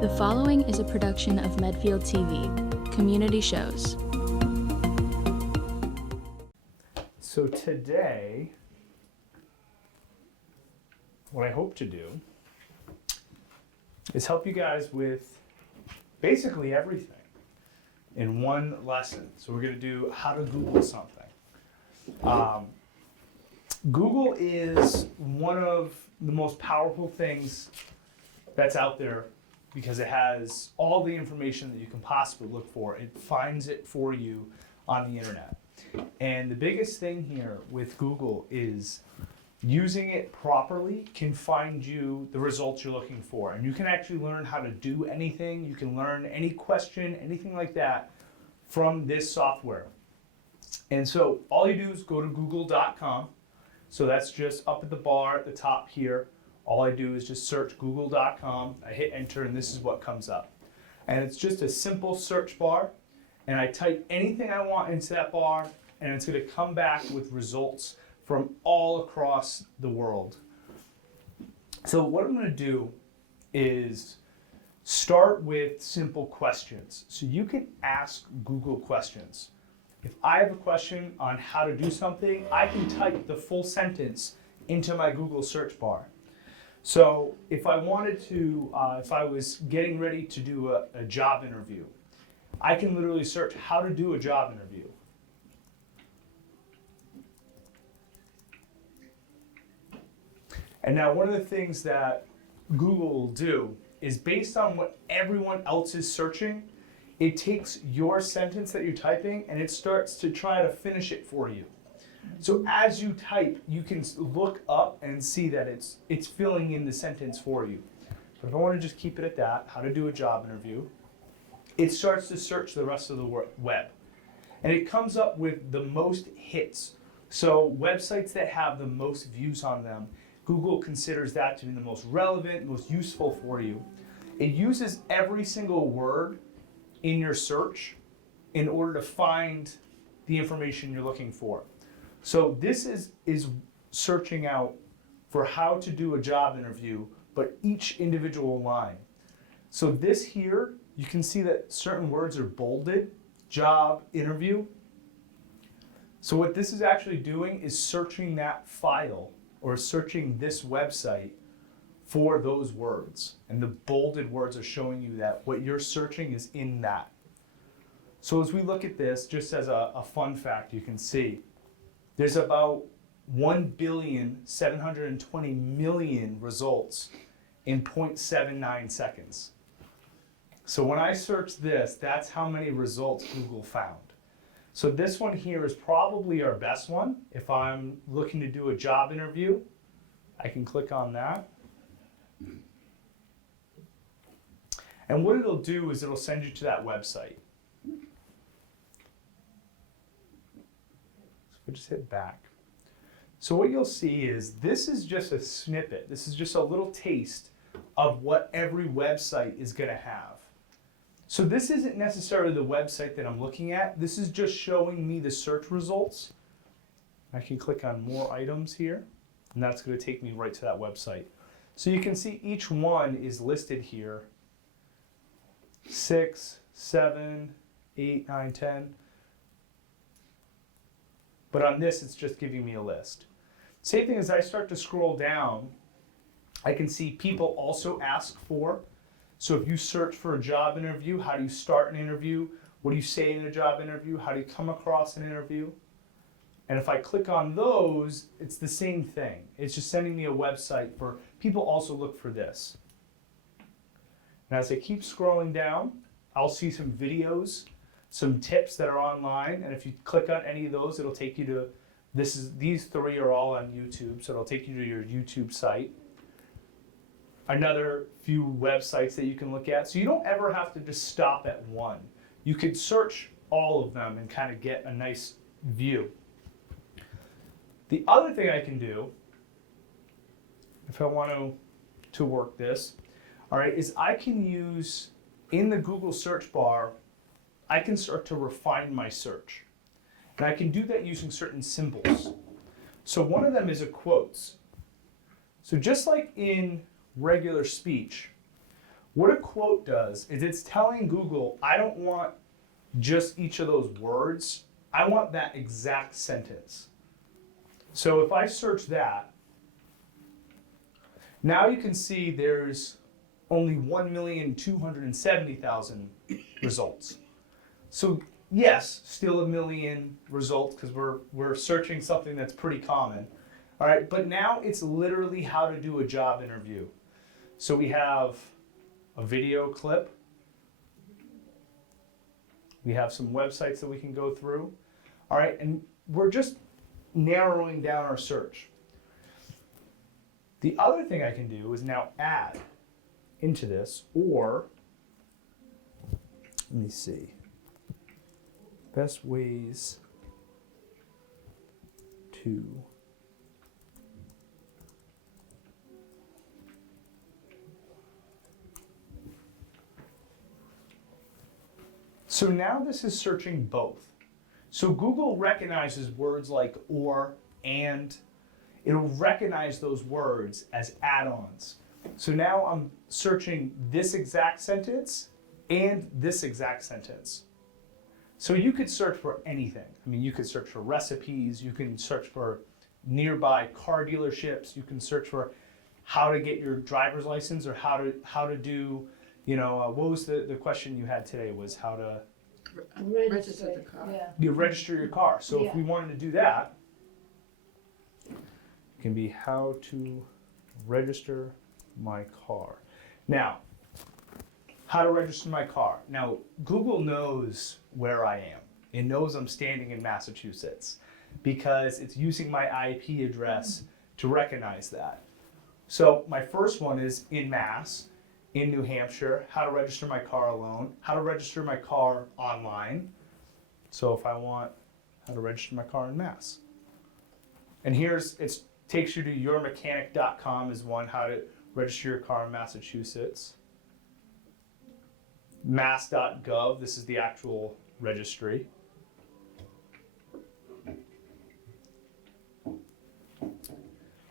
The following is a production of Medfield TV, community shows. So today, what I hope to do is help you guys with basically everything in one lesson. So we're going to do how to Google something. Google is one of the most powerful things that's out there because it has all the information that you can possibly look for. It finds it for you on the internet. And the biggest thing here with Google is using it properly can find you the results you're looking for. And you can actually learn how to do anything. You can learn any question, anything like that from this software. And so all you do is go to google.com. So that's just up at the bar at the top here. All I do is just search google.com. I hit enter and this is what comes up. And it's just a simple search bar. And I type anything I want into that bar and it's going to come back with results from all across the world. So what I'm going to do is start with simple questions. So you can ask Google questions. If I have a question on how to do something, I can type the full sentence into my Google search bar. So if I wanted to, if I was getting ready to do a job interview, I can literally search how to do a job interview. And now one of the things that Google will do is based on what everyone else is searching, it takes your sentence that you're typing and it starts to try to finish it for you. So as you type, you can look up and see that it's filling in the sentence for you. So if I want to just keep it at that, how to do a job interview, it starts to search the rest of the web. And it comes up with the most hits. So websites that have the most views on them, Google considers that to be the most relevant, most useful for you. It uses every single word in your search in order to find the information you're looking for. So this is searching out for how to do a job interview, but each individual line. So this here, you can see that certain words are bolded, job, interview. So what this is actually doing is searching that file or searching this website for those words. And the bolded words are showing you that what you're searching is in that. So as we look at this, just as a fun fact, you can see there's about 1,720,000,000 results in 0.79 seconds. So when I search this, that's how many results Google found. So this one here is probably our best one. If I'm looking to do a job interview, I can click on that. And what it'll do is it'll send you to that website. So we'll just hit back. So what you'll see is this is just a snippet. This is just a little taste of what every website is going to have. So this isn't necessarily the website that I'm looking at. This is just showing me the search results. I can click on more items here, and that's going to take me right to that website. So you can see each one is listed here. 6, 7, 8, 9, 10. But on this, it's just giving me a list. Same thing as I start to scroll down, I can see people also ask for. So if you search for a job interview, how do you start an interview? What do you say in a job interview? How do you come across an interview? And if I click on those, it's the same thing. It's just sending me a website for people also look for this. And as I keep scrolling down, I'll see some videos, some tips that are online. And if you click on any of those, it'll take you to, these three are all on YouTube. So it'll take you to your YouTube site. Another few websites that you can look at. So you don't ever have to just stop at one. You could search all of them and kind of get a nice view. The other thing I can do, if I want to work this, all right, is I can use, in the Google search bar, I can start to refine my search. And I can do that using certain symbols. So one of them is a quotes. So just like in regular speech, What a quote does is it's telling Google, I don't want just each of those words. I want that exact sentence. So if I search that, now you can see there's only 1,270,000 results. So yes, still a million results because we're searching something that's pretty common. All right, but now it's literally how to do a job interview. So we have a video clip. We have some websites that we can go through. All right, and we're just narrowing down our search. The other thing I can do is now add into this, or let me see, best ways to so now this is searching both. So Google recognizes words like or, and. It'll recognize those words as add-ons. So now I'm searching this exact sentence and this exact sentence. So you could search for anything. I mean, you could search for recipes, you can search for nearby car dealerships, you can search for how to get your driver's license or how to do, what was the question you had today was how to Register the car. Yeah. you register your car. So Yeah. if we wanted to do that, it can be how to register my car. Now, how to register my car. Now, Google knows where I am. It knows I'm standing in Massachusetts because it's using my IP address to recognize that. So my first one is in Mass, in New Hampshire, how to register my car alone, how to register my car online. So if I want how to register my car in Mass. And it takes you to yourmechanic.com is one, how to register your car in Massachusetts. Mass.gov, this is the actual registry.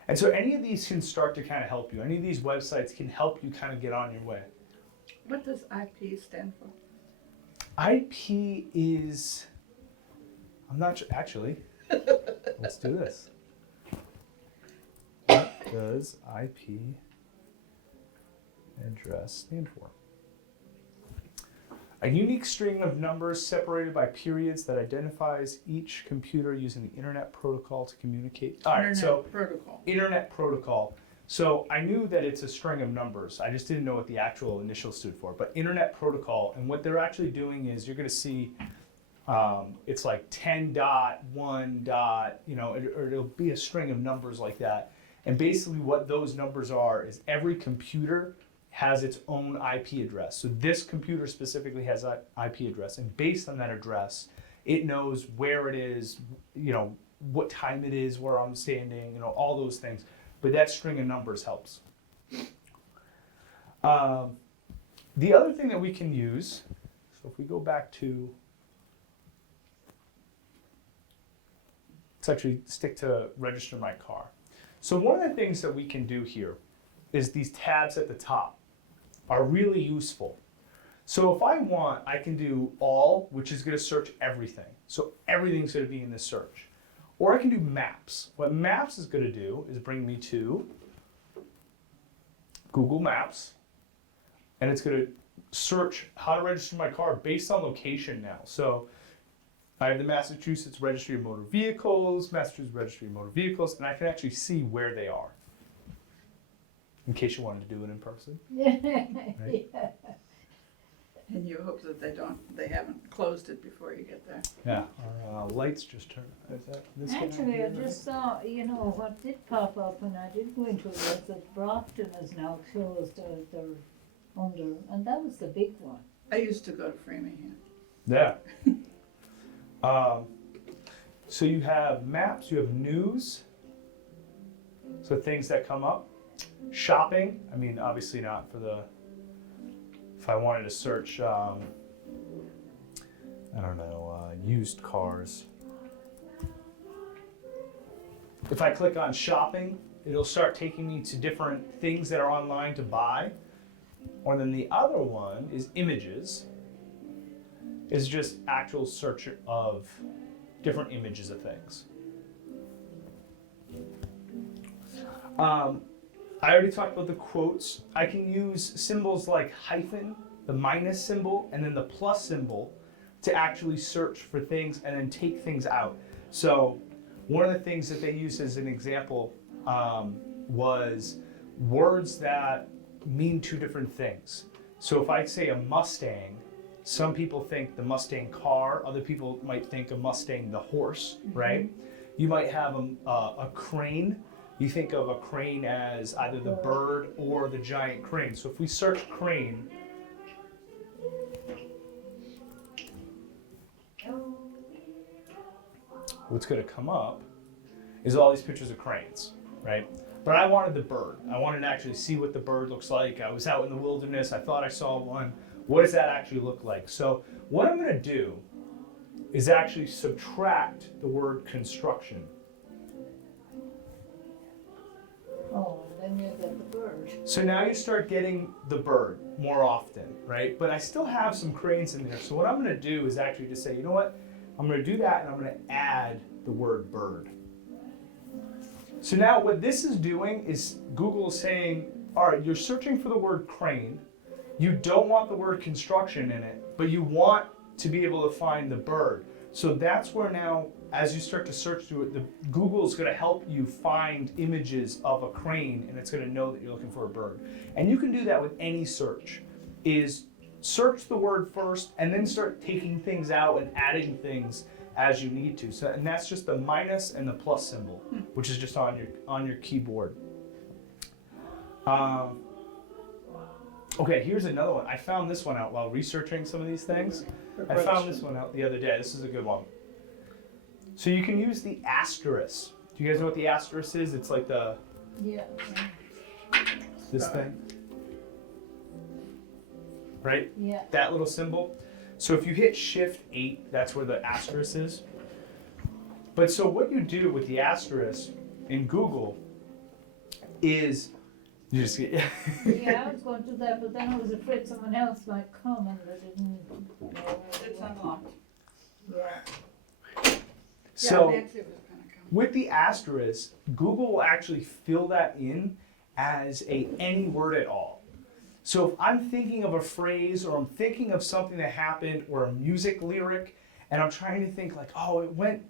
And so any of these can start to kind of help you. Any of these websites can help you kind of get on your way. What does IP stand for? IP is, I'm not sure, actually, let's do this. What does IP address stand for? A unique string of numbers separated by periods that identifies each computer using the Internet Protocol to communicate. All right, so Protocol. Internet Protocol. So I knew that it's a string of numbers. I just didn't know what the actual initials stood for. But Internet Protocol, and what they're actually doing is you're going to see it's like 10 dot, 1 dot, or it'll be a string of numbers like that. And basically what those numbers are is every computer has its own IP address. So this computer specifically has an IP address, and based on that address, it knows where it is, what time it is, where I'm standing, all those things. But that string of numbers helps. The other thing that we can use, so if we go back to, let's actually stick to register my car. So one of the things that we can do here is these tabs at the top are really useful. So if I want, I can do all, which is going to search everything. So everything's going to be in this search. Or I can do maps. What maps is going to do is bring me to Google Maps, and it's going to search how to register my car based on location now. So I have the Massachusetts Registry of Motor Vehicles, Massachusetts Registry of Motor Vehicles, and I can actually see where they are. In case you wanted to do it in person. Right? Yeah. And you hope that they haven't closed it before you get there. Yeah. Our lights just turned. Is that this one? Actually, I just saw, what did pop up when I did go into it was that Brockton is now closed, they're under, and that was the big one. I used to go to Framingham. Yeah. So you have maps, you have news, so things that come up. Shopping, I mean, obviously not for the, if I wanted to search, used cars. If I click on shopping, it'll start taking me to different things that are online to buy. Or then the other one is images, is just actual search of different images of things. I already talked about the quotes. I can use symbols like hyphen, the minus symbol, and then the plus symbol to actually search for things and then take things out. So one of the things that they used as an example was words that mean two different things. So if I say a Mustang, some people think the Mustang car, other people might think a Mustang the horse, right? You might have a crane. You think of a crane as either the bird or the giant crane. So if we search crane, what's going to come up is all these pictures of cranes, right? But I wanted the bird. I wanted to actually see what the bird looks like. I was out in the wilderness. I thought I saw one. What does that actually look like? So what I'm going to do is actually subtract the word construction. Oh, then you get the bird. So now you start getting the bird more often, right? But I still have some cranes in there. So what I'm going to do is actually just say, you know what? I'm going to do that and I'm going to add the word bird. So now what this is doing is Google is saying, all right, you're searching for the word crane. You don't want the word construction in it, but you want to be able to find the bird. So that's where now, as you start to search through it, Google is going to help you find images of a crane, and it's going to know that you're looking for a bird. And you can do that with any search, is search the word first, and then start taking things out and adding things as you need to. So, and that's just the minus and the plus symbol, which is just on your keyboard. Okay, here's another one. I found this one out while researching some of these things. I found this one out the other day. This is a good one. So you can use the asterisk. Do you guys know what the asterisk is? It's like the this thing, right? Yeah. That little symbol. So if you hit Shift 8, that's where the asterisk is. But so what you do with the asterisk in Google is you just get Yeah, I was going to do that, but then I was afraid someone else might come and they didn't know. It's unlocked. Yeah. so. Yeah, Nancy was gonna come. With the asterisk, Google will actually fill that in as any word at all. So if I'm thinking of a phrase or I'm thinking of something that happened or a music lyric and I'm trying to think like, oh, it went,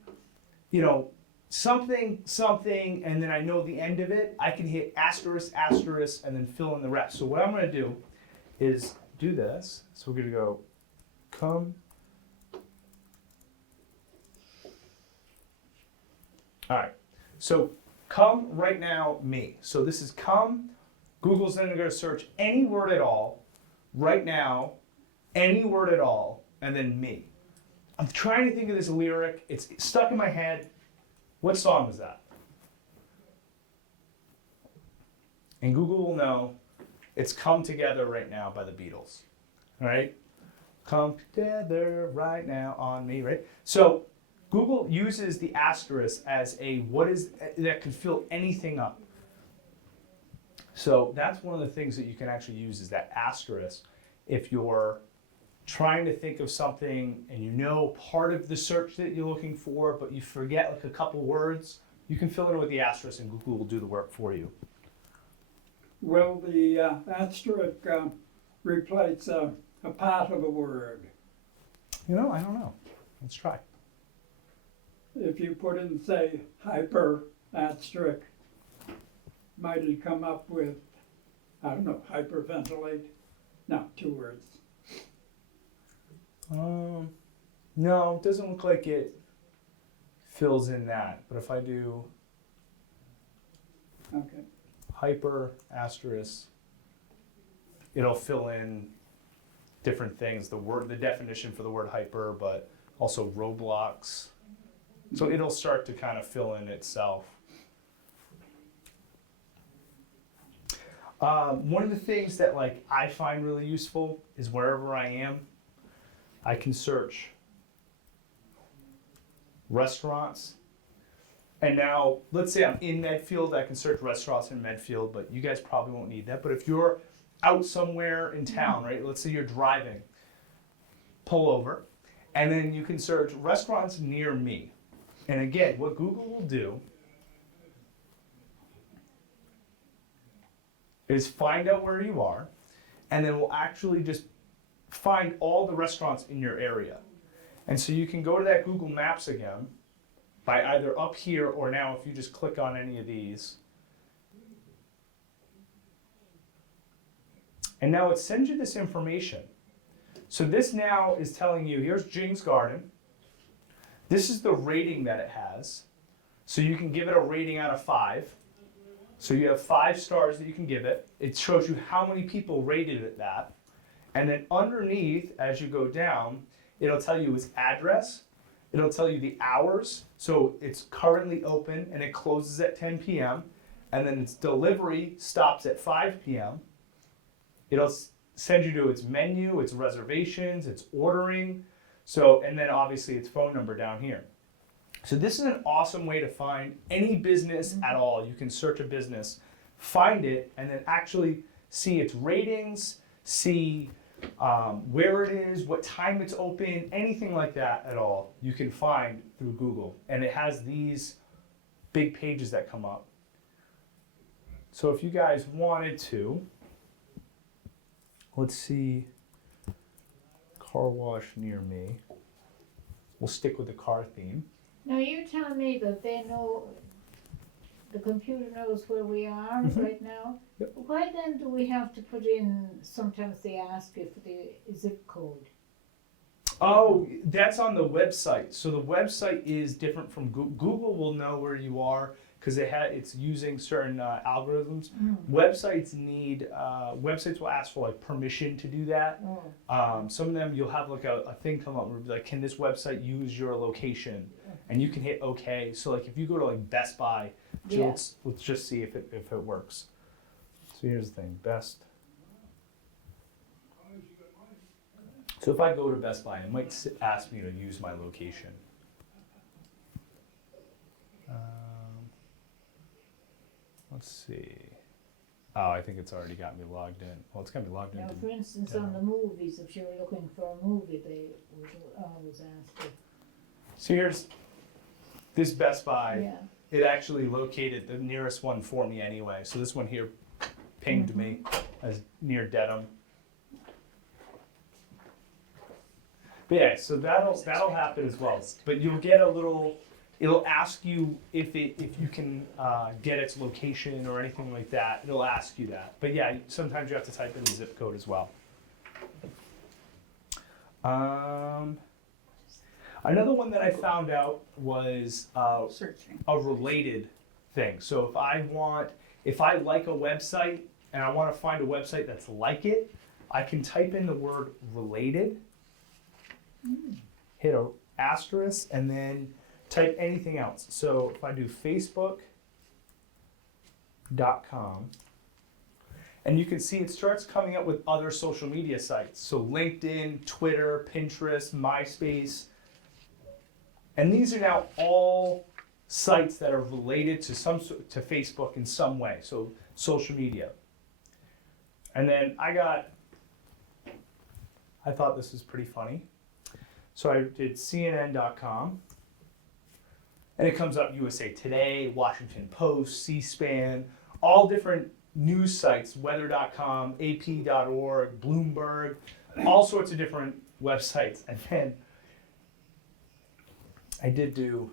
something, something, and then I know the end of it, I can hit asterisk, asterisk, and then fill in the rest. So what I'm going to do is do this. So we're going to go come. All right, so come right now, me. So this is come. Google's then going to search any word at all, right now, any word at all, and then me. I'm trying to think of this lyric. It's stuck in my head. What song was that? And Google will know it's Come Together Right Now by the Beatles. All right? Come together right now on me, right? So Google uses the asterisk as that can fill anything up. So that's one of the things that you can actually use is that asterisk. If you're trying to think of something and you know part of the search that you're looking for, but you forget like a couple words, you can fill it in with the asterisk and Google will do the work for you. Will the asterisk replace a part of a word? I don't know. Let's try. If you put in, say, hyper asterisk, might it come up with, I don't know, hyperventilate? No, 2 words. No, it doesn't look like it fills in that. But if I do Okay. hyper asterisk, it'll fill in different things. The definition for the word hyper, but also roadblocks. So it'll start to kind of fill in itself. One of the things that I find really useful is wherever I am, I can search restaurants. And now, let's say I'm in Medfield, I can search restaurants in Medfield, but you guys probably won't need that. But if you're out somewhere in town, right? Let's say you're driving, pull over, and then you can search restaurants near me. And again, what Google will do is find out where you are, and then we'll actually just find all the restaurants in your area. And so you can go to that Google Maps again by either up here or now if you just click on any of these. And now it sends you this information. So this now is telling you, here's Jing's Garden. This is the rating that it has. So you can give it a rating out of 5. So you have 5 stars that you can give it. It shows you how many people rated it that. And then underneath, as you go down, it'll tell you its address. It'll tell you the hours. So it's currently open and it closes at 10 p.m. And then its delivery stops at 5 p.m. It'll send you to its menu, its reservations, its ordering. So, and then obviously its phone number down here. So this is an awesome way to find any business at all. You can search a business, find it, and then actually see its ratings, see where it is, what time it's open, anything like that at all, you can find through Google. And it has these big pages that come up. So if you guys wanted to, let's see, car wash near me. We'll stick with the car theme. Now you tell me that they know, the computer knows where we are right now. Yep. Why then do we have to put in, sometimes they ask you for the zip code? Oh, that's on the website. So the website is different from Google. Google will know where you are because it's using certain algorithms. Websites websites will ask for like permission to do that. Some of them you'll have like a thing come up where it'll be like, can this website use your location? And you can hit OK. So like if you go to like Best Buy, let's just see if it works. So here's the thing, Best. So if I go to Best Buy, it might ask me to use my location. Let's see. Oh, I think it's already got me logged in. Well, it's got me logged in. Now, for instance, on the movies, if you're looking for a movie, they would always ask you. So here's this Best Buy. Yeah. It actually located the nearest one for me anyway. So this one here pinged me as near Dedham. But yeah, so that'll happen as well. But you'll get a little. It'll ask you if you can get its location or anything like that. It'll ask you that. But yeah, sometimes you have to type in the zip code as well. Another one that I found out was Searching. a related thing. So if I like a website and I want to find a website that's like it, I can type in the word related, hit a asterisk, and then type anything else. So if I do facebook.com, and you can see it starts coming up with other social media sites. So LinkedIn, Twitter, Pinterest, MySpace. And these are now all sites that are related to Facebook in some way. So social media. And then I thought this was pretty funny. So I did CNN.com. And it comes up USA Today, Washington Post, C-SPAN, all different news sites, weather.com, AP.org, Bloomberg, all sorts of different websites. And then I did do,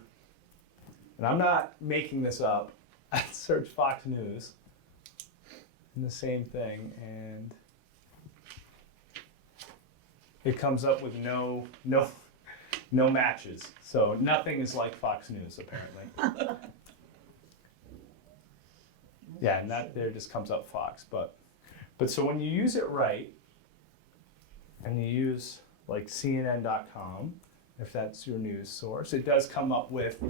and I'm not making this up, I searched Fox News and the same thing, and it comes up with no matches. So nothing is like Fox News, apparently. Yeah, and that there just comes up Fox. But so when you use it right, and you use like CNN.com, if that's your news source, it does come up with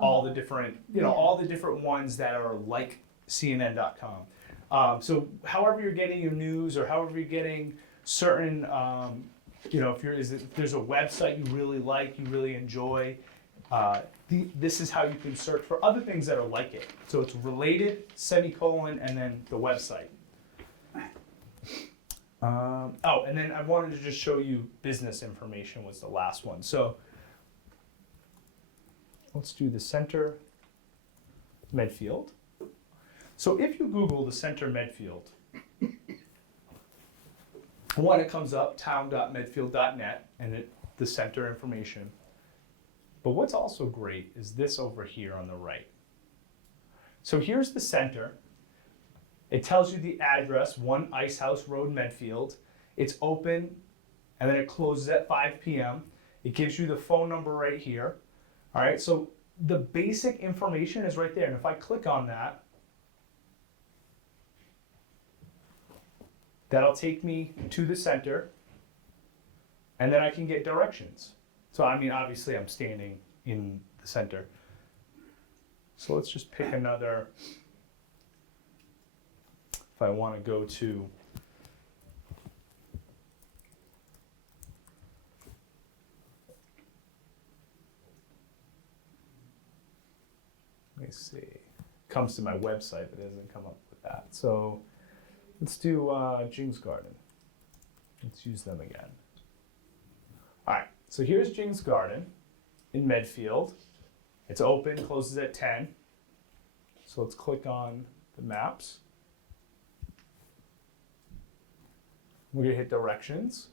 all the different, all the different ones that are like CNN.com. So however you're getting your news, or however you're getting certain if there's a website you really like, you really enjoy, this is how you can search for other things that are like it. So it's related, semicolon, and then the website. Oh, and then I wanted to just show you business information was the last one. So let's do the center Medfield. So if you Google the center Medfield, one, it comes up town.medfield.net and the center information. But what's also great is this over here on the right. So here's the center. It tells you the address, 1 Icehouse Road, Medfield. It's open, and then it closes at 5 p.m. It gives you the phone number right here. All right, so the basic information is right there. And if I click on that, that'll take me to the center, and then I can get directions. So, I mean, obviously I'm standing in the center. So let's just pick another. If I want to go to let me see. Comes to my website, but it doesn't come up with that. So let's do Jing's Garden. Let's use them again. All right, so here's Jing's Garden in Medfield. It's open, closes at 10. So let's click on the maps. We're gonna hit directions.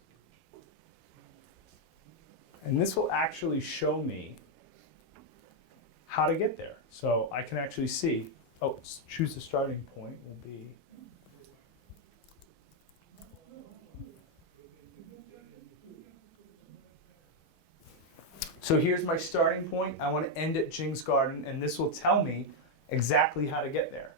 And this will actually show me how to get there. So I can actually see, choose the starting point will be, so here's my starting point. I want to end at Jing's Garden, and this will tell me exactly how to get there.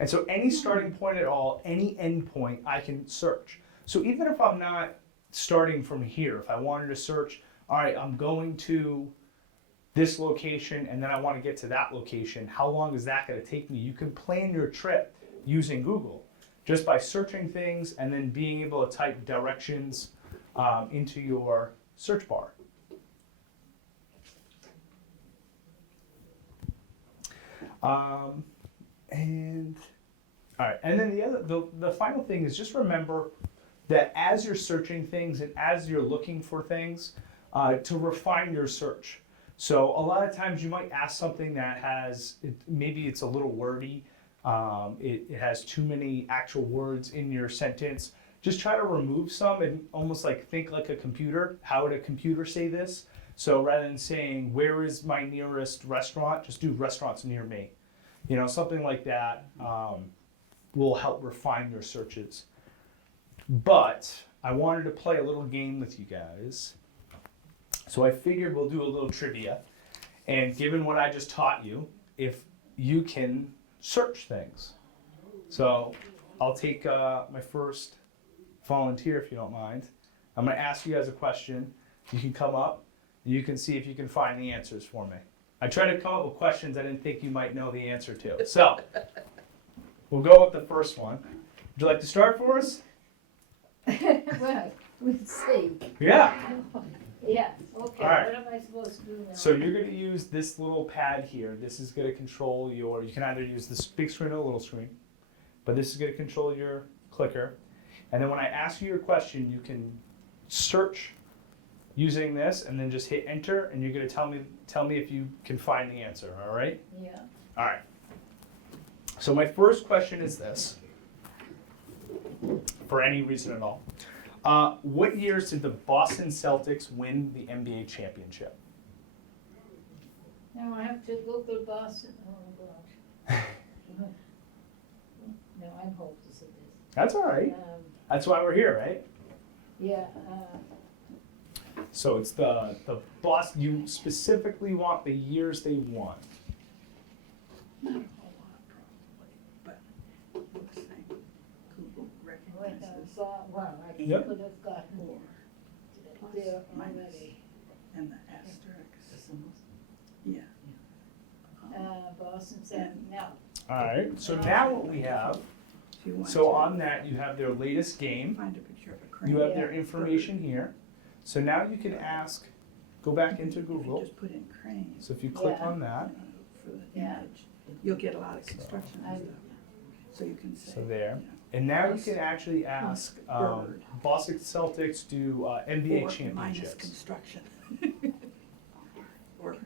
And so any starting point at all, any end point, I can search. So even if I'm not starting from here, if I wanted to search, all right, I'm going to this location and then I want to get to that location, how long is that going to take me? You can plan your trip using Google just by searching things and then being able to type directions into your search bar. And all right, and then the final thing is just remember that as you're searching things and as you're looking for things, to refine your search. So a lot of times you might ask something that maybe it's a little wordy, it has too many actual words in your sentence. Just try to remove some and almost like think like a computer. How would a computer say this? So rather than saying, where is my nearest restaurant, just do restaurants near me. You know, something like that will help refine your searches. But I wanted to play a little game with you guys. So I figured we'll do a little trivia. And given what I just taught you, if you can search things. So I'll take my first volunteer if you don't mind. I'm going to ask you guys a question. You can come up and you can see if you can find the answers for me. I tried to come up with questions I didn't think you might know the answer to. So we'll go with the first one. Would you like to start for us? Well, we'll see. Yeah. Yeah, okay, All right. what am I supposed to do now? So you're going to use this little pad here. This is going to control you can either use this big screen or a little screen, but this is going to control your clicker. And then when I ask you your question, you can search using this and then just hit enter and you're going to tell me if you can find the answer, all right? Yeah. All right. So my first question is this, for any reason at all. What years did the Boston Celtics win the NBA championship? Now I have to Google Boston, oh gosh. No, I'm hopeless at this. That's all right. That's why we're here, right? Yeah, So it's the Boston, you specifically want the years they won. Not a whole lot probably, but we'll say Google when recognizes well, I Yep. could have gotten or there minus already. and the asterisk. Yeah. Boston said, no. All right. So now what we have, If you want so to on that you have their latest game. find a picture of a crane. You have their Yeah. information here. So now you can ask, go back into If you Google. just put in crane So if you click Yeah. on that, for the Yeah. image, you'll get a lot of construction I- and stuff. So you can say. so there. you know, And now you can actually ask, Bird. Boston Celtics do NBA Or minus championships. construction. Or,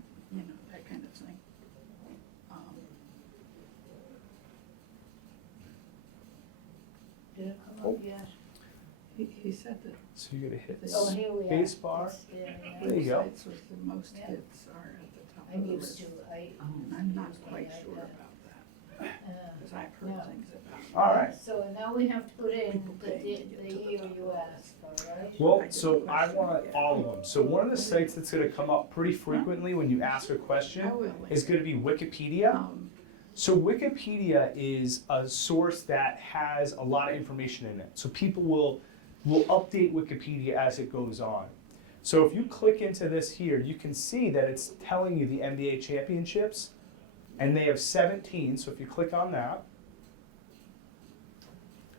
that kind of thing. Did it come Oh. up yet? He said that So you gotta hit Oh, here we are. space bar. It's there, yeah. There you go. websites with the most Yeah. hits are at the top I'm of the used list. to, I'm not used to quite like sure that. about that, because I've heard No. things about it. All right. So now we have to put in People the, paying to get the to the year top you of the asked for, right? Well, I did so the I question want again. all of them. So one of the sites that's gonna come up pretty frequently when you ask a question I will. is gonna be Wikipedia. So Wikipedia is a source that has a lot of information in it. So people will update Wikipedia as it goes on. So if you click into this here, you can see that it's telling you the NBA championships, and they have 17. So if you click on that,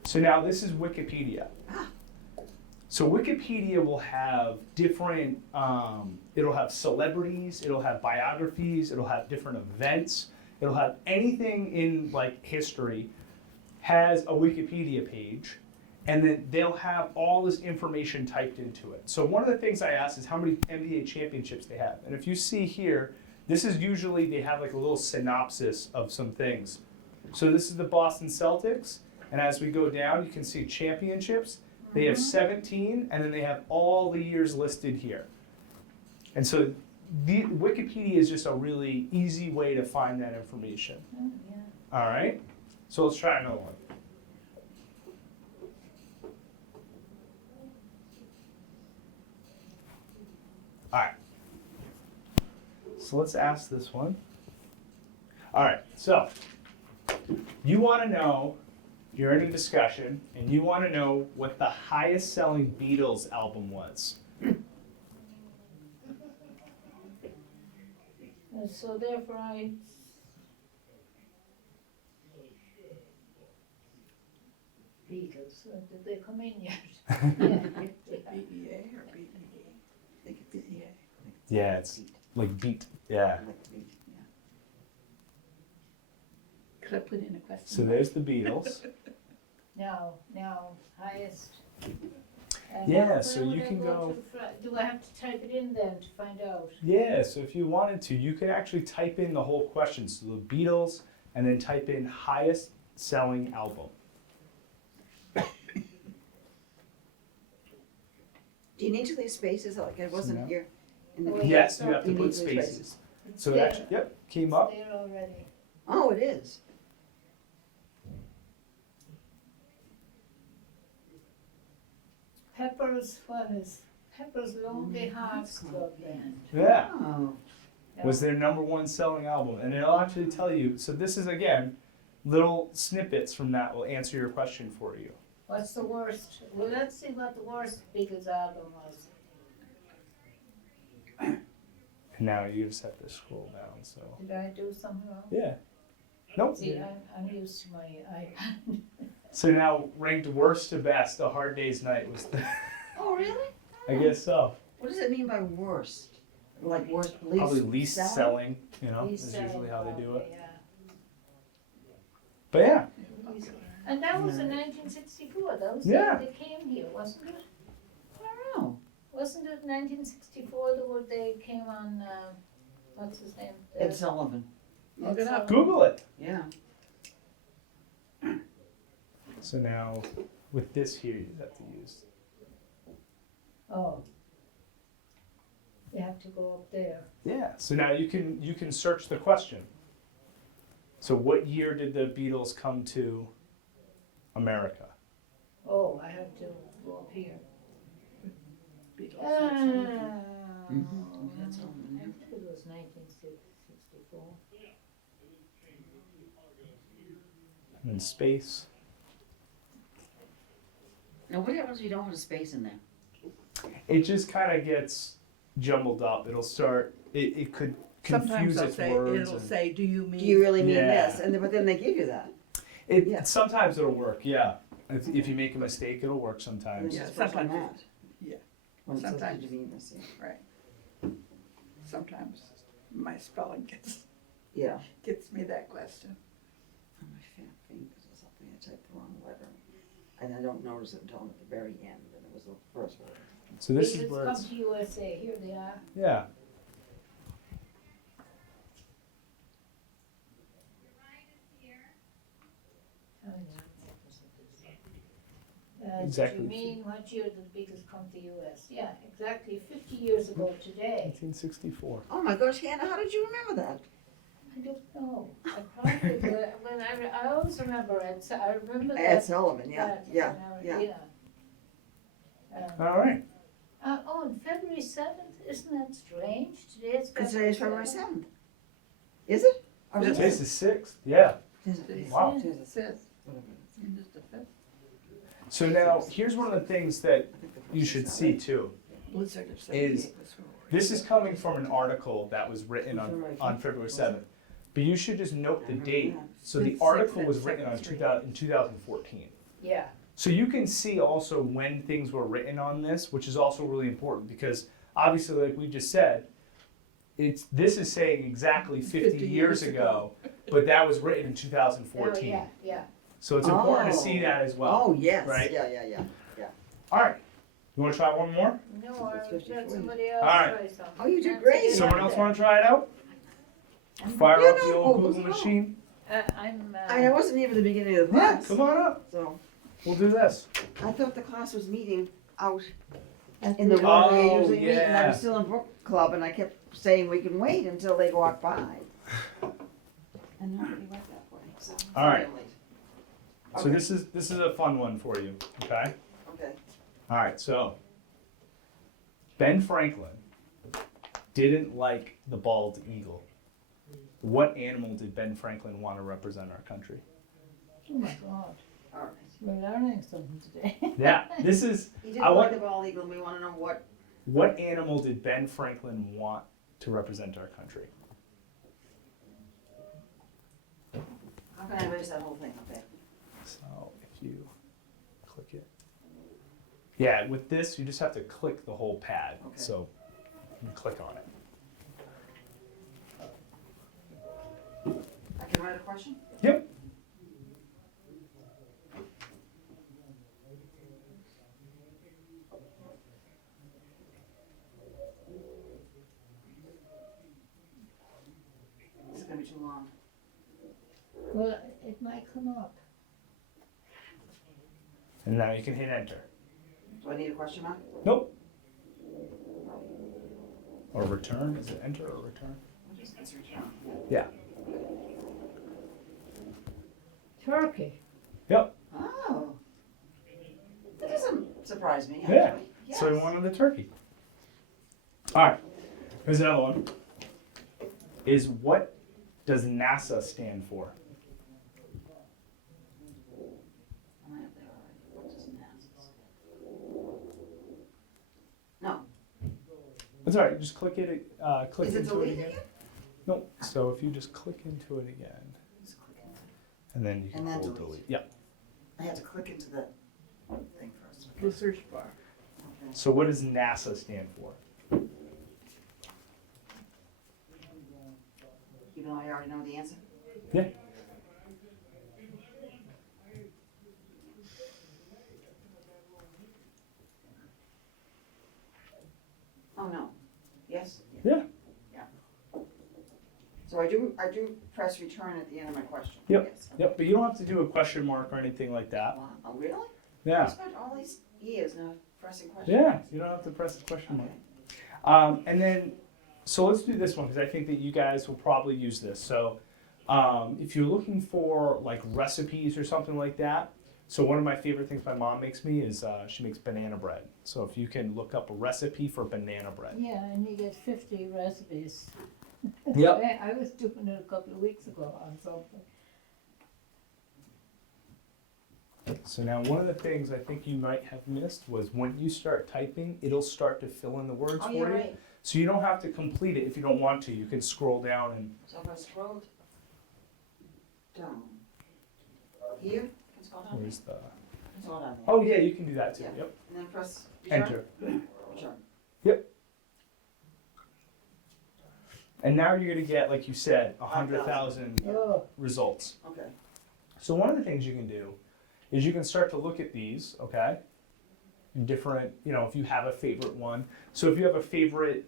so now this is Wikipedia. So Wikipedia will have different, it'll have celebrities, it'll have biographies, it'll have different events, it'll have anything in like history has a Wikipedia page, and then they'll have all this information typed into it. So one of the things I asked is how many NBA championships they have. And if you see here, this is usually, they have like a little synopsis of some things. So this is the Boston Celtics, and as we go down, you can see championships. They have 17, and then they have all the years listed here. And so the Wikipedia is just a really easy way to find that information. Oh, yeah. All right, so let's try another one. All right, so let's ask this one. All right, so you want to know, you're in a discussion, and you want to know what the highest selling Beatles album was. And so therefore Beatles, did they come in yet? BEA or BEE? I think it's BEA. Yeah, it's like beat. Yeah. Could I put in a question? So there's the Beatles. Now, highest. Yeah, where so would you I can go- do I have to type it in then to find out? Yeah, so if you wanted to, you could actually type in the whole question. So the Beatles, and then type in highest selling album. Do you need to leave spaces? Like it wasn't No. here. In the Oh, Yes, you have to You put need to leave spaces. It's So there. actually, yep, came It's up. there already. Oh, it is. Pepper's Lonely Hearts Club Band. Yeah, Oh. was their number one selling album. And it'll actually tell you, so this is again, little snippets from that will answer your question for you. What's the worst? Well, let's see what the worst Beatles album was. And now you just have to scroll down, so. Did I do something wrong? Yeah. Nope. See, I'm used to my iPad. So now ranked worst to best, A Hard Day's Night was the, Oh, really? I guess so. What does it mean by worst? Like worst, least? Probably least selling, you know, Least is usually selling how they do album, it. yeah. But yeah, And that was in 1964. That was the Yeah. year they came here, wasn't it? I don't know. Wasn't it 1964 they came on? What's his name? Ed Sullivan. Look it up. Google it. Yeah. So now with this here, you have to use. Oh. You have to go up there. Yeah. So now you can search the question. So what year did the Beatles come to America? Oh, I have to go up here. Beatles. That's all. I think it was 1964. And space. Now, what happens if you don't have a space in there? It just kind of gets jumbled up. It'll start. It could Sometimes confuse they'll its say, words. it'll and- say, do you mean? Do you really mean Yeah. this? And then, but then they give you that. Yeah. Sometimes it'll work. Yeah. If you make a mistake, it'll work And sometimes. Yeah, it's just on sometimes that. yeah. When it says, Sometimes. "Did you mean this?" Yeah. Right. Sometimes my spelling Yeah. gets me that question. On my fat fingers or something, I typed the wrong letter. and I don't notice it until at the very end, and it was the first word. So this is Because where come it's, to USA, here they are. yeah. Oh, Exactly. Do you mean what year did the Beatles come to US? Yeah, exactly 50 years ago today. 1964. Oh my gosh, Hannah, how did you remember that? I don't know. I probably, when I always remember it, so I remember Ed that. Sullivan, yeah, that yeah, when I- yeah. All right. Oh, and February 7th, isn't that strange? Today's Because today's February 7th. 7th. Is it? Or is it Today's the 6th. Yeah. Wow. Today's the Fifth, 6th. and it's the fifth. So now here's one of the things that I think the first you is should that, see right? too. Blizzard of Is- 78 was for. This is coming from an article that was written on February 7th. But you should just note the date. So the It's article 6 was and written on 73. in 2014. Yeah. So you can see also when things were written on this, which is also really important because obviously, like we just said, this is saying exactly 50 years ago, but that was written in 2014. Oh, yeah, yeah. So it's important to Oh. see that as well. Oh, yes, right? yeah. All right. You want to try one more? No, It's I'll 50, let 40. somebody else All right. try something. Oh, you did That's great. it. Someone else want to try it out? Fire You up the know, old oh, Google no. machine. I wasn't here for the beginning of the Yeah, class, come on up. so We'll do this. I thought the class was meeting out At in the the- room where they Oh, usually meet, and I yeah. was still in book club, and I kept saying we can wait until they walk by. And nobody went that way, so. All right. I'm late. So Okay. this is a fun one for you. Okay. Okay. All right. So Ben Franklin didn't like the bald eagle. What animal did Ben Franklin want to represent our country? Oh my God, All right. we're learning something today. Yeah. This is He I didn't like want- the bald eagle, and we wanna know what animal did Ben Franklin want to represent our country? how can I erase that whole thing up there? So if you click it. Yeah, with this you just have to click the whole pad. Okay. So you click on it. I can write a question? Yep. This is gonna be too long. Well, it might come up. And now you can hit enter. Do I need a question mark? Nope. Or return. Is it enter or return? It's return. Yeah. Turkey. Yep. Oh. That doesn't surprise me, Yeah. actually. Yes. So we wanted the turkey. All right. Here's another one. Is what does NASA stand for? Am I up there already? What does NASA stand? No. That's all right. Just click it. Click Is it into it deleted again. again? No. So if you just click into it again, Just click into it. and then you can And then hold delete. delete. Yeah. I had to click into the thing first. Okay. The search bar. Okay. So what does NASA stand for? Even though I already know the answer? Yeah. Oh, no. Yes? Yeah. So I do press return at the end of my question? Yep. Yes. Yep. But you don't have to do a question mark or anything like that. Wow. Oh, really? I Yeah. spent all these years not pressing questions. Yeah. You don't have to press the question mark. Okay. And then, so let's do this one because I think that you guys will probably use this. So, if you're looking for like recipes or something like that, so one of my favorite things my mom makes me is she makes banana bread. So if you can look up a recipe for banana bread. Yeah, and you get 50 recipes. Yep. I was doing it a couple of weeks ago on something. So now one of the things I think you might have missed was when you start typing, it'll start to fill in the words Oh, for you're you. right. So you don't have to complete it if you don't want to. You can scroll down and So if I scrolled down here, can I scroll down here? where's the? Can I scroll down there? Oh yeah, you can do that too. Yeah. Yep. And then press return? Enter. Return. And now you're gonna get, like you said, 100,000 Oh, results. Okay. So one of the things you can do is you can start to look at these, okay? In different, you know, if you have a favorite one. So if you have a favorite,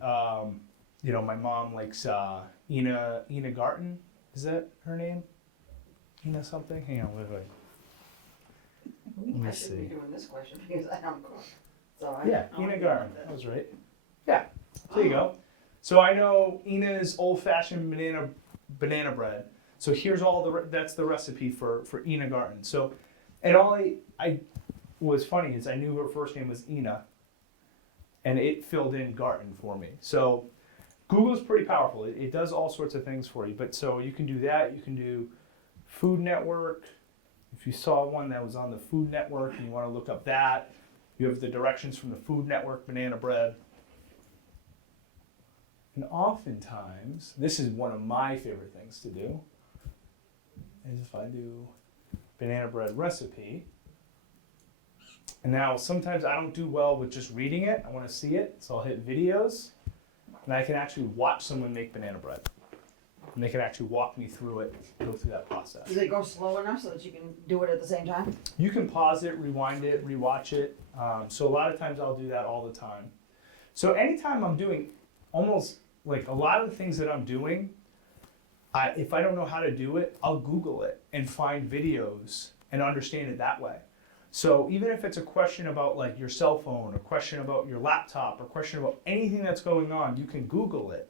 you know, my mom likes Ina Garten. Is that her name? Ina something? Hang on, wait. Let me I should be see. doing this question because I don't cook. So Yeah, I Ina don't Garten. know. That was right. Yeah, there you go. So I know Ina's old-fashioned banana bread. So here's that's the recipe for Ina Garten. So, and all I was funny is I knew her first name was Ina, and it filled in Garten for me. So Google's pretty powerful. It does all sorts of things for you. But so you can do that. You can do Food Network. If you saw one that was on the Food Network and you want to look up that, you have the directions from the Food Network banana bread. And oftentimes, this is one of my favorite things to do, is if I do banana bread recipe. And now sometimes I don't do well with just reading it. I want to see it, so I'll hit videos, and I can actually watch someone make banana bread. And they can actually walk me through it, go through that process. Does it go slow enough so that you can do it at the same time? You can pause it, rewind it, rewatch it. So a lot of times I'll do that all the time. So anytime I'm doing almost like a lot of the things that I'm doing, if I don't know how to do it, I'll Google it and find videos and understand it that way. So even if it's a question about like your cell phone, or question about your laptop, or question about anything that's going on, you can Google it,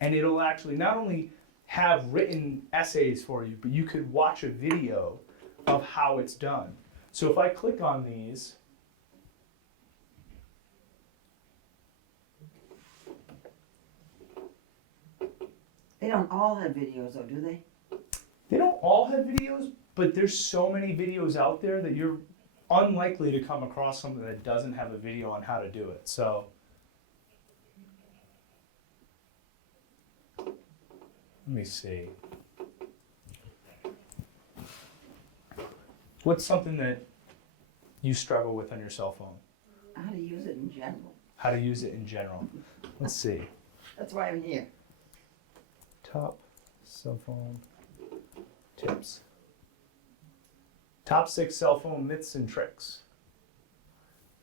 and it'll actually not only have written essays for you, but you could watch a video of how it's done. So if I click on these, They don't all have videos though, do they? they don't all have videos, but there's so many videos out there that you're unlikely to come across something that doesn't have a video on how to do it. So let me see. What's something that you struggle with on your cell phone? How to use it in general. How to use it in general. Let's see. That's why I'm here. Top cell phone tips. Top 6 cell phone myths and tricks.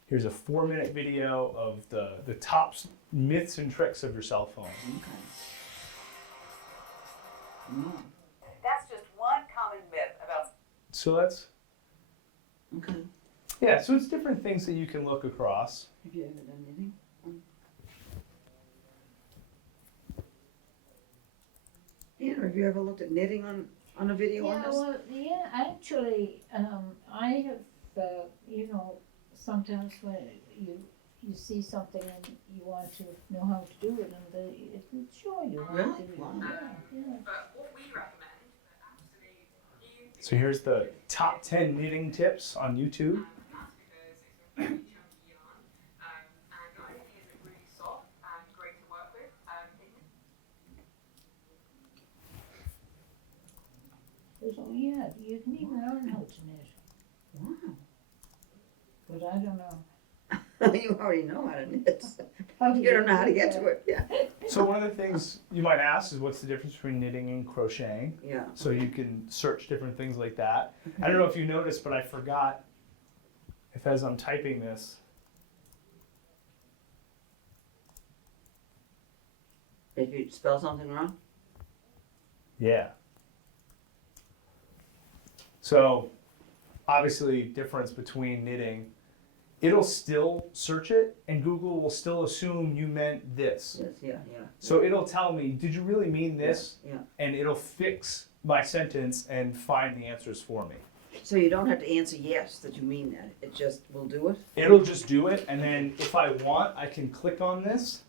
Here's a 4-minute video of the top myths and tricks of your cell phone. Okay. That's just one common myth about. So that's, Okay. yeah, so it's different things that you can look across. Have you ever done knitting? Anna, have you ever looked at knitting on a video on Yeah, this? well, yeah, actually, I have, you know, sometimes when you see something and you want to know how to do it, and it will show you how Really? to do it. Wow. Yeah. But what we recommend, absolutely, is So here's the top 10 knitting tips on YouTube. that's because it's a really chunky yarn, and not only is it really soft and great to work with, So, yeah, you can even learn how to knit, Wow. but I don't know. You already know how to knit. How You don't know how to get to it. Yeah. So one of the things you might ask is what's the difference between knitting and crocheting? Yeah. So you can search different things like that. I don't know if you noticed, but I forgot if as I'm typing this, If you spell something wrong? yeah. So obviously difference between knitting, it'll still search it and Google will still assume you meant this. Yes, yeah, yeah. So it'll tell me, did you really mean this? Yeah. And it'll fix my sentence and find the answers for me. So you don't have to answer yes that you mean that. It just will do it? It'll just do it, and then if I want, I can click on this,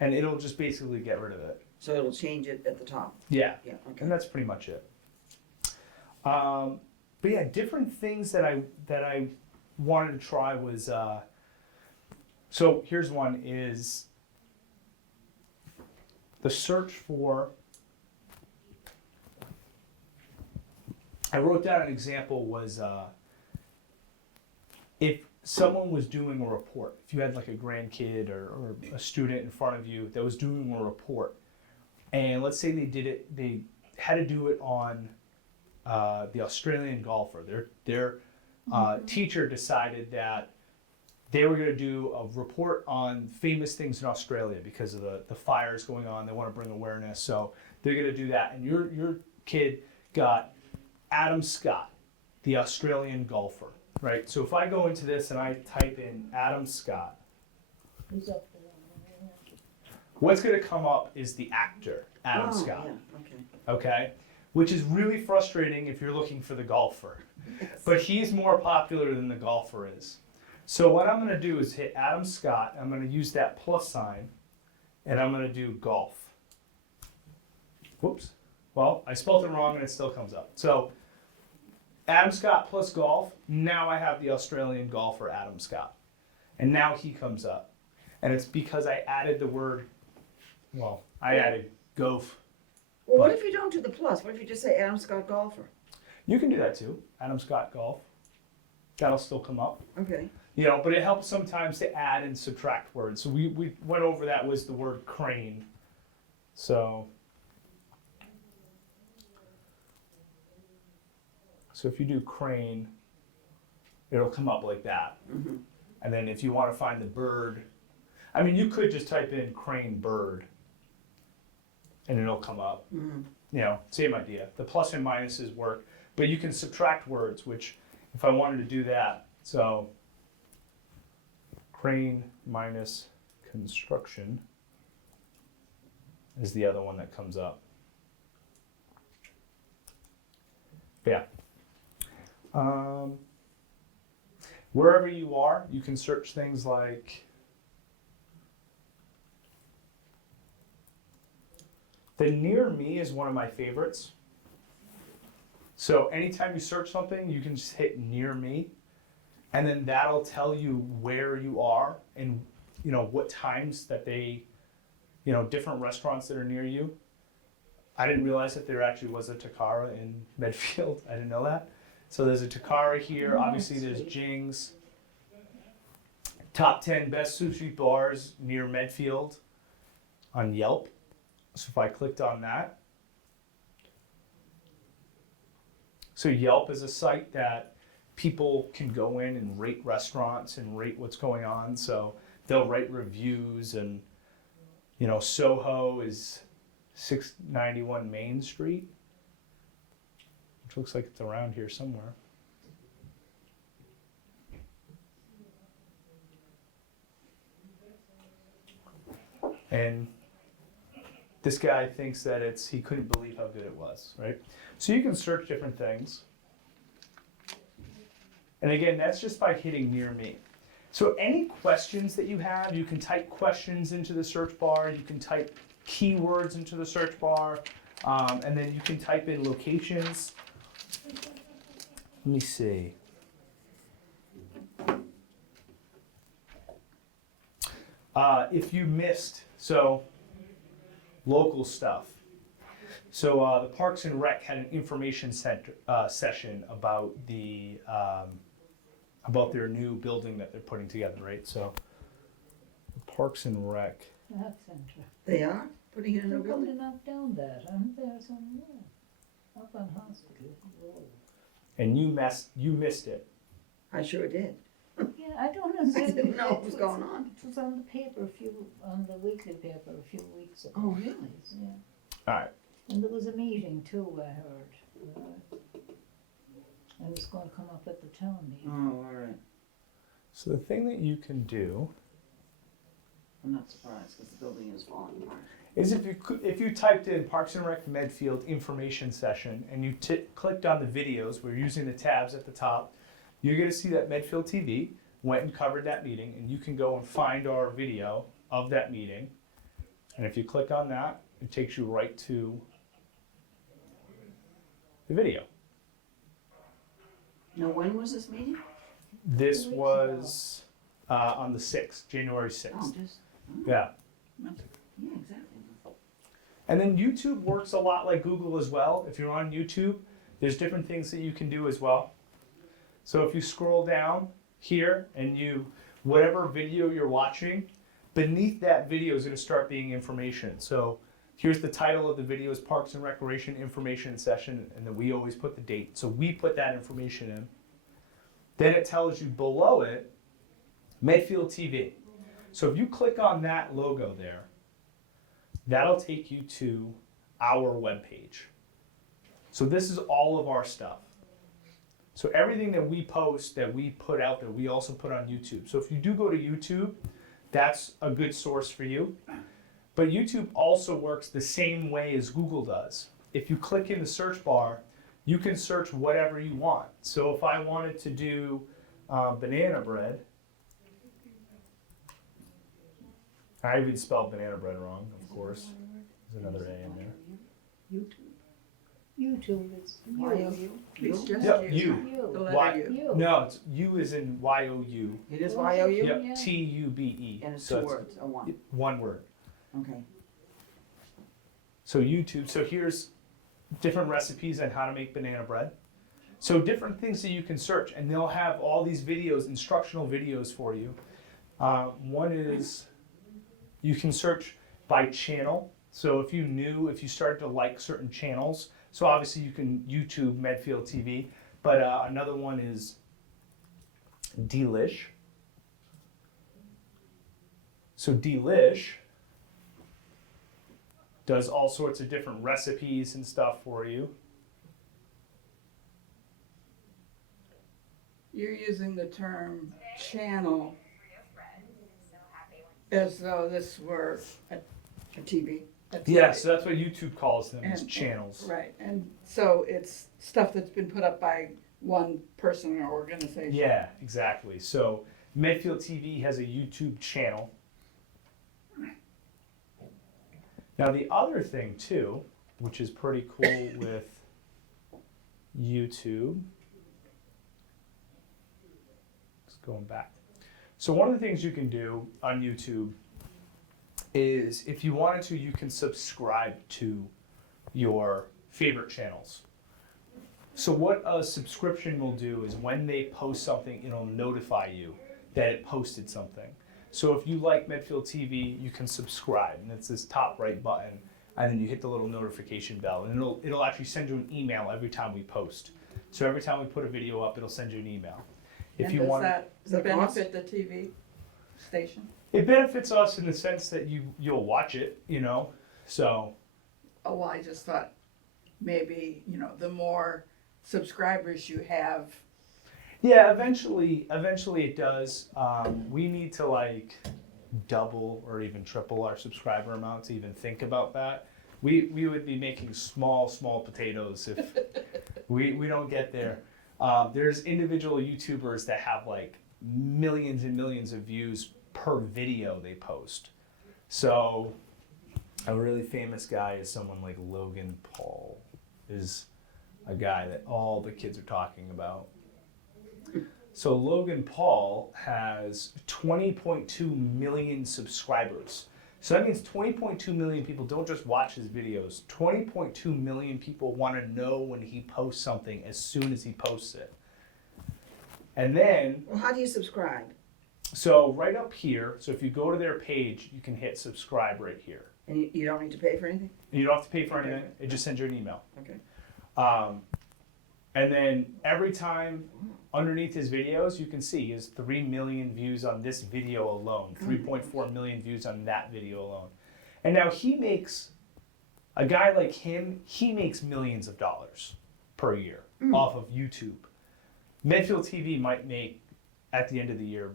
and it'll just basically get rid of it. So it'll change it at the top. Yeah, Yeah, okay. and that's pretty much it. But yeah, different things that I wanted to try was so here's one is the search for. I wrote down an example was if someone was doing a report, if you had like a grandkid or a student in front of you that was doing a report, and let's say they had to do it on the Australian golfer. Their teacher decided that they were going to do a report on famous things in Australia because of the fires going on. They want to bring awareness, so they're going to do that. And your kid got Adam Scott, the Australian golfer, right? So if I go into this and I type in Adam Scott, Who's up there? what's going to come up is the actor, Adam Oh, Scott. yeah, okay. Okay? Which is really frustrating if you're looking for the golfer. But he's more popular than the golfer is. So what I'm going to do is hit Adam Scott. I'm going to use that plus sign, and I'm going to do golf. Whoops. Well, I spelled it wrong, and it still comes up. So Adam Scott plus golf. Now I have the Australian golfer, Adam Scott. And now he comes up. And it's because I added the word, well, I added golf. Well, what if you don't do the plus? What if you just say Adam Scott golfer? You can do that too, Adam Scott golf. That'll still come up. Okay. You know, but it helps sometimes to add and subtract words. So we went over that was the word crane. So if you do crane, it'll come up like that. Mm-hmm. And then if you want to find the bird, I mean, you could just type in crane bird and it'll come up. Mm-hmm. You know, same idea. The plus and minuses work, but you can subtract words, which if I wanted to do that, so crane minus construction is the other one that comes up. Yeah. Wherever you are, you can search things like the near me is one of my favorites. So anytime you search something, you can just hit near me, and then that'll tell you where you are and you know what times that they, you know, different restaurants that are near you. I didn't realize that there actually was a Takara in Medfield. I didn't know that. So there's a Takara here. Obviously there's Jing's. Top 10 best sushi bars near Medfield on Yelp. So if I clicked on that. So Yelp is a site that people can go in and rate restaurants and rate what's going on. So they'll write reviews, and you know, Soho is 691 Main Street, which looks like it's around here somewhere. And this guy thinks that he couldn't believe how good it was, right? So you can search different things. And again, that's just by hitting near me. So any questions that you have, you can type questions into the search bar, you can type keywords into the search bar, and then you can type in locations. Let me see. If you missed, so local stuff. So the Parks and Rec had an information session about about their new building that they're putting together, right? So the Parks and Rec. That center. They are putting it in a They're going to building? knock down that, aren't there, somewhere? Up on Hospital Road. And you missed it. I sure did. Yeah, I don't I understand. didn't know what was going on. It was on the paper on the weekly paper a few weeks ago. Oh, really? Yeah. All right. And there was a meeting too, I heard. And it's gonna come up at the town meeting. Oh, all right. So the thing that you can do I'm not surprised because the building is falling apart. is if you typed in Parks and Rec Medfield information session and you clicked on the videos, we're using the tabs at the top, you're going to see that Medfield TV went and covered that meeting, and you can go and find our video of that meeting. And if you click on that, it takes you right to the video. Now, when was this meeting? This 2 weeks was on the 6th, January 6th. Oh, just, Yeah. yeah, exactly. And then YouTube works a lot like Google as well. If you're on YouTube, there's different things that you can do as well. So if you scroll down here and whatever video you're watching, beneath that video is going to start being information. So Here's the title of the video is Parks and Recreation Information Session, and then we always put the date. So we put that information in. Then it tells you below it, Medfield TV. So if you click on that logo there, that'll take you to our webpage. So this is all of our stuff. So everything that we post, that we put out there, we also put on YouTube. So if you do go to YouTube, that's a good source for you. But YouTube also works the same way as Google does. If you click in the search bar, you can search whatever you want. So if I wanted to do banana bread, I even spelled banana bread wrong, of course. There's another A in there. YouTube is Y-O-U? It's just Yep, you. you. The Y- letter U. You. No, it's U is in Y-O-U. It is Y-O-U? Yep, Yeah. T-U-B-E. And it's So two words, or one? One word. Okay. So YouTube, so here's different recipes on how to make banana bread. So different things that you can search, and they'll have all these videos, instructional videos for you. One is you can search by channel. So if you started to like certain channels, so obviously you can YouTube Medfield TV, but another one is Delish. So Delish does all sorts of different recipes and stuff for you. You're using the term channel as though this were A TV. a Yeah, TV. so that's what YouTube calls them, is And- channels. Right, and so it's stuff that's been put up by one person or organization. Yeah, exactly. So Medfield TV has a YouTube channel. Now the other thing too, which is pretty cool with YouTube, just going back. So one of the things you can do on YouTube is, if you wanted to, you can subscribe to your favorite channels. So what a subscription will do is when they post something, it'll notify you that it posted something. So if you like Medfield TV, you can subscribe, and it's this top right button, and then you hit the little notification bell, and it'll actually send you an email every time we post. So every time we put a video up, it'll send you an email. If And you does want, that Does that cost? benefit the TV station? it benefits us in the sense that you'll watch it, you know. So Oh, well, I just thought maybe, the more subscribers you have, yeah, eventually it does. We need to like double or even triple our subscriber amount to even think about that. We would be making small potatoes if we don't get there. There's individual YouTubers that have like millions and millions of views per video they post. So a really famous guy is someone like Logan Paul, is a guy that all the kids are talking about. So Logan Paul has 20.2 million subscribers. So that means 20.2 million people don't just watch his videos. 20.2 million people want to know when he posts something as soon as he posts it. And then, Well, how do you subscribe? so right up here, so if you go to their page, you can hit subscribe right here. And you don't need to pay for anything? And you don't have to pay for Okay. anything, it just sends you an email. Okay. And then every time underneath his videos, you can see he has 3 million views on this video alone, 3.4 million views on that video alone. And now a guy like him, he makes millions of dollars per year off of YouTube. Medfield TV might make, at the end of the year,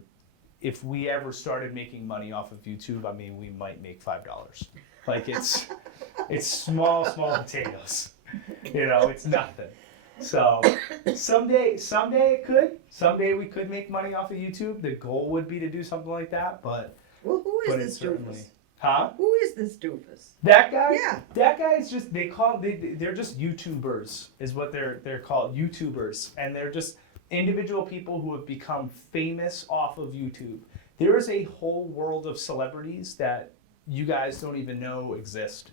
if we ever started making money off of YouTube, I mean, we might make $5. Like it's small potatoes. It's nothing. So someday it could. Someday we could make money off of YouTube. The goal would be to do something like that, but Well, who is but this it's certainly, doofus? huh? Who is this doofus? That guy? Yeah. That guy is just they're just YouTubers is what they're called, YouTubers, and they're just individual people who have become famous off of YouTube. There is a whole world of celebrities that you guys don't even know exist.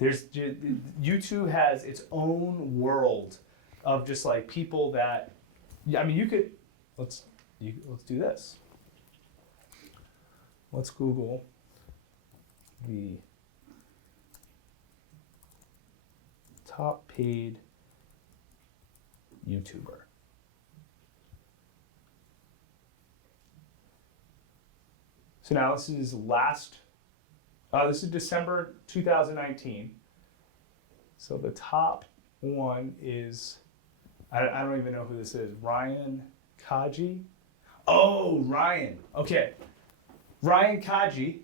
YouTube has its own world of just like people that, I mean, let's do this. Let's Google the top paid YouTuber. So now this is this is December 2019. So the top one is, I don't even know who this is, Ryan Kaji. Oh, Ryan. Okay. Ryan Kaji,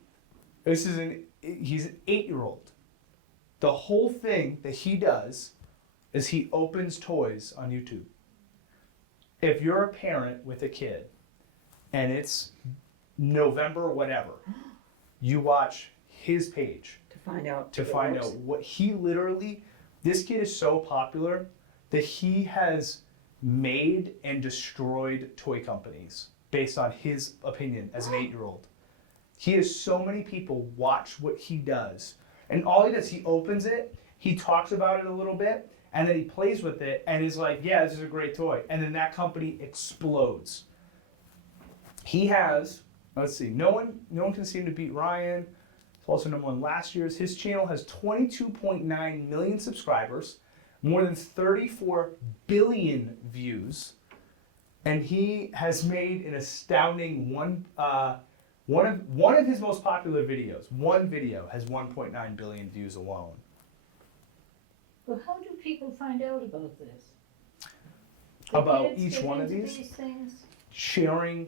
he's an 8-year-old. The whole thing that he does is he opens toys on YouTube. If you're a parent with a kid and it's November whatever, you watch his page To find out. to if it find works. out what he literally, this kid is so popular that he has made and destroyed toy companies based on his opinion as an 8-year-old. He has so many people watch what he does. And all he does, he opens it, he talks about it a little bit, and then he plays with it and is like, yeah, this is a great toy. And then that company explodes. He has, let's see, no one can seem to beat Ryan. He's also number one last year's. His channel has 22.9 million subscribers, more than 34 billion views, and he has made an astounding one of his most popular videos. One video has 1.9 billion views alone. But how do people find out about this? About kids each get one of into these? things? Sharing,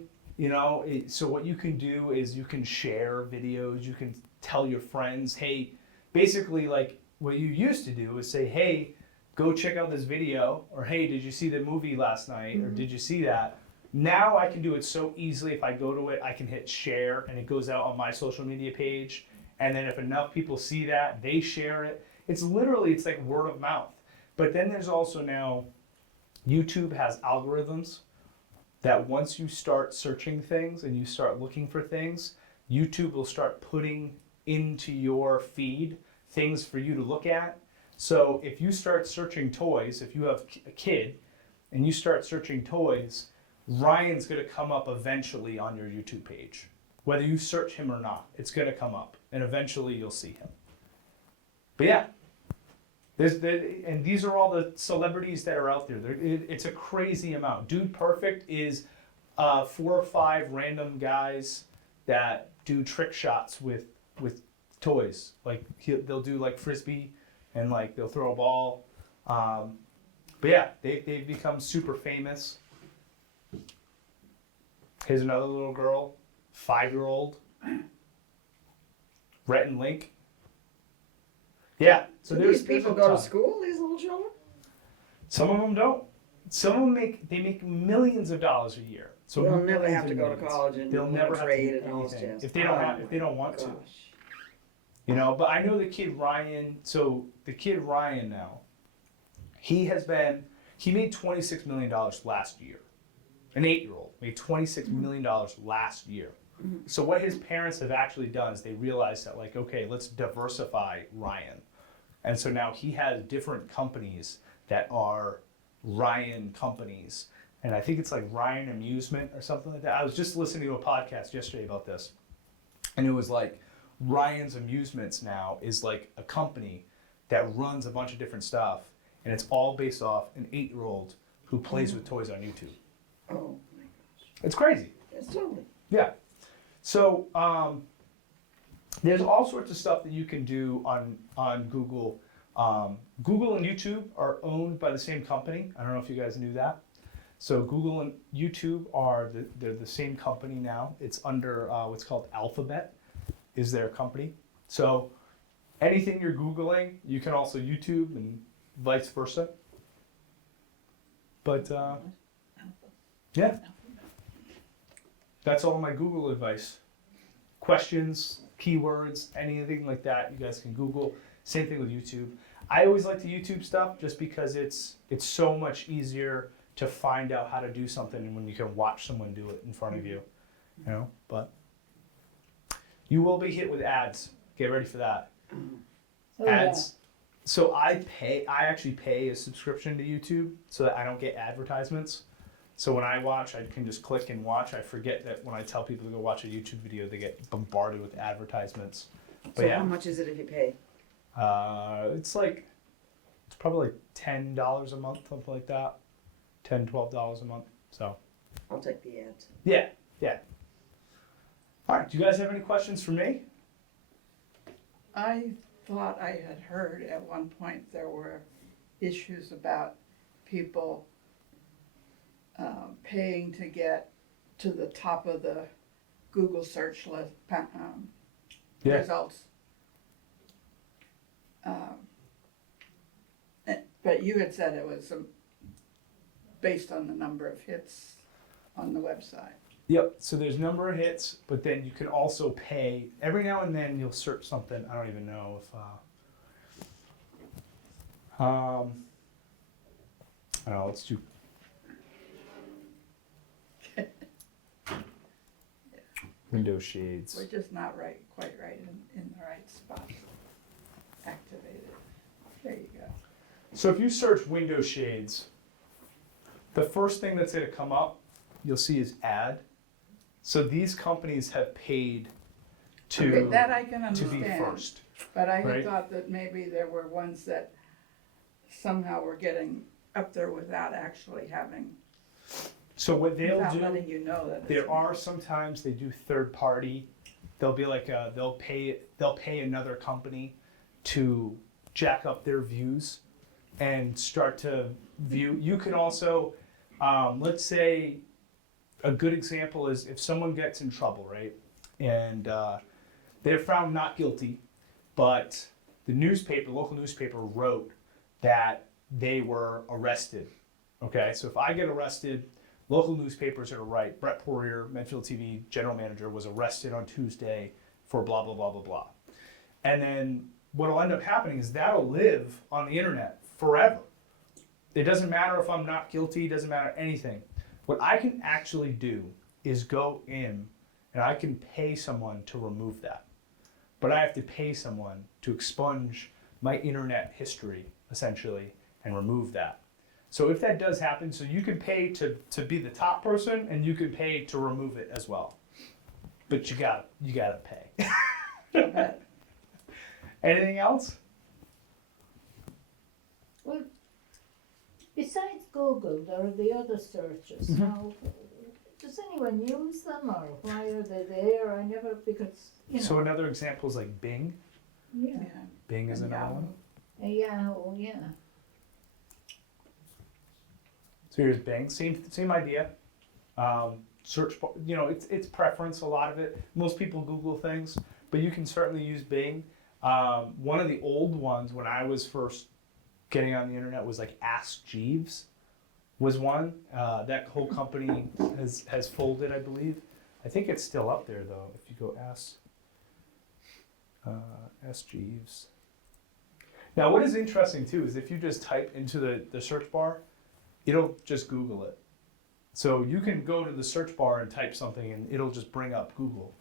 so what you can do is you can share videos, you can tell your friends, hey, basically like what you used to do is say, hey, go check out this video, or hey, did you see the movie last night, or did you see that? Now I can do it so easily. If I go to it, I can hit share and it goes out on my social media page, and then if enough people see that, they share it. It's like word of mouth. But then there's also now, YouTube has algorithms that once you start searching things and you start looking for things, YouTube will start putting into your feed things for you to look at. So if you start searching toys, if you have a kid and you start searching toys, Ryan's going to come up eventually on your YouTube page. Whether you search him or not, it's going to come up and eventually you'll see him. But yeah, and these are all the celebrities that are out there. It's a crazy amount. Dude Perfect is 4 or 5 random guys that do trick shots with toys. Like they'll do like frisbee and like they'll throw a ball. But yeah, they've become super famous. Here's another little girl, 5-year-old. Rhett and Link. Yeah, so Do there's these people a go to ton. school, these little children? Some of them don't. Some of them make millions of dollars a year. So They'll never millions have to and go to millions. college and They'll learn never have to trade do and all this anything jazz. if they don't want to. Gosh. But I know the kid Ryan. So the kid Ryan now, he made $26 million last year. An 8-year-old made $26 million last year. So what his parents have actually done is they realized that like, okay, let's diversify Ryan. And so now he has different companies that are Ryan companies. And I think it's like Ryan Amusement or something like that. I was just listening to a podcast yesterday about this. And it was like Ryan's Amusements now is like a company that runs a bunch of different stuff. And it's all based off an 8-year-old who plays with toys on YouTube. Oh my gosh. It's crazy. It's totally. Yeah. So there's all sorts of stuff that you can do on Google. Google and YouTube are owned by the same company. I don't know if you guys knew that. So Google and YouTube they're the same company now. It's under what's called Alphabet is their company. So anything you're Googling, you can also YouTube and vice versa. But yeah. That's all my Google advice. Questions, keywords, anything like that, you guys can Google. Same thing with YouTube. I always like the YouTube stuff just because it's so much easier to find out how to do something when you can watch someone do it in front of you. But you will be hit with ads. Get ready for that. Oh, Ads. So I actually pay a subscription to YouTube so that I don't get advertisements. So when I watch, I can just click and watch. I forget that when I tell people to go watch a YouTube video, they get bombarded with advertisements. But So yeah, how much is it if you pay? it's like It's probably like $10 a month, something like that. $10, $12 a month. So I'll take the ads. yeah. All right. Do you guys have any questions for me? I thought I had heard at one point there were issues about people paying to get to the top of the Google search list Yeah. results. But you had said it was based on the number of hits on the website. Yep. So there's number of hits, but then you can also pay. Every now and then you'll search something. I don't even know if. I don't know. Let's do. Window shades. We're just not quite right in the right spot. Activated. There you go. So if you search window shades, the first thing that's going to come up, you'll see is ad. So these companies have paid to Okay, that I can to be understand. first. But I had Right. thought that maybe there were ones that somehow were getting up there without actually having, So what they'll without do, letting you know that it's. there are sometimes they do third party. They'll be like they'll pay another company to jack up their views and start to view. You can also, let's say, a good example is if someone gets in trouble, right, and they're found not guilty, but the local newspaper wrote that they were arrested. Okay, so if I get arrested, local newspapers are going to write, Brett Poirier, Medfield TV general manager, was arrested on Tuesday for blah, blah, blah, blah, blah. And then what will end up happening is that'll live on the internet forever. It doesn't matter if I'm not guilty, it doesn't matter anything. What I can actually do is go in and I can pay someone to remove that. But I have to pay someone to expunge my internet history, essentially, and remove that. So if that does happen, so you can pay to be the top person and you can pay to remove it as well. But you gotta pay. I bet. Anything else? Well, besides Google, there are the other searches. Now, does anyone use them, or why are they there? I never, because, you know. So another example is like Bing. Yeah. Bing is And another Yahoo. one. Yahoo, yeah. So here's Bing, same idea. Search, it's preference, a lot of it. Most people Google things, but you can certainly use Bing. One of the old ones when I was first getting on the internet was like Ask Jeeves was one. That whole company has folded, I believe. I think it's still up there though. If you go Ask Jeeves. Now what is interesting too is if you just type into the search bar, it'll just Google it. So you can go to the search bar and type something and it'll just bring up Google.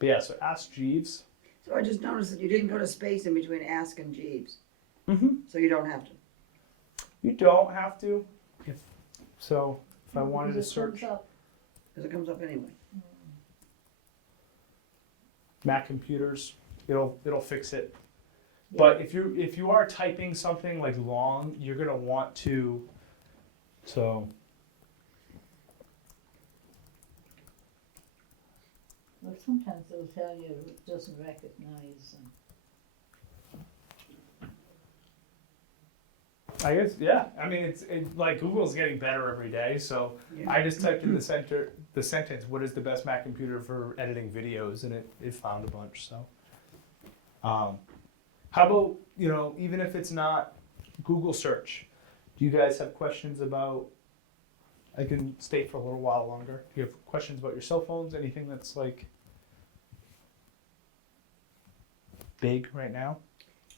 But yeah, so Ask Jeeves. So I just noticed that you didn't go to space in between Ask and Jeeves, Mm-hmm. so you don't have to. You don't have to. If I wanted to Because it search comes up. Because it comes up anyway. Mac computers, it'll fix it. But if you are typing something like long, you're gonna want to. So Well, sometimes they'll tell you it doesn't recognize them. I guess yeah. I mean it's like Google's getting better every day. So Yeah. I just typed in the sentence, "What is the best Mac computer for editing videos?" and it found a bunch. So how about even if it's not Google search, do you guys have questions about? I can stay for a little while longer. Do you have questions about your cell phones? Anything that's like big right now?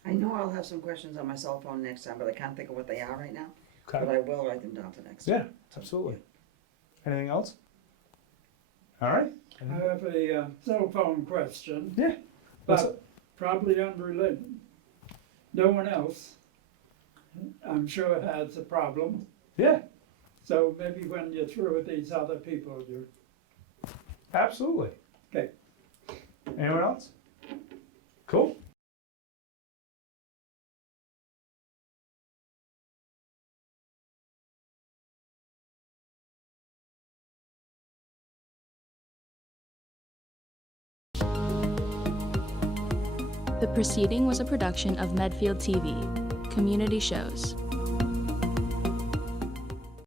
I know I'll have some questions on my cell phone next time, but I can't think of what they are right now. But I will write them down to next time. Yeah, absolutely. Anything else? All right. I have a cell phone question. Yeah. What's But probably unrelated. No one else, I'm sure, has a problem. Yeah, So maybe when you're through with these other people, you're absolutely. okay. Anyone else? Cool. The proceeding was a production of Medfield TV, Community Shows.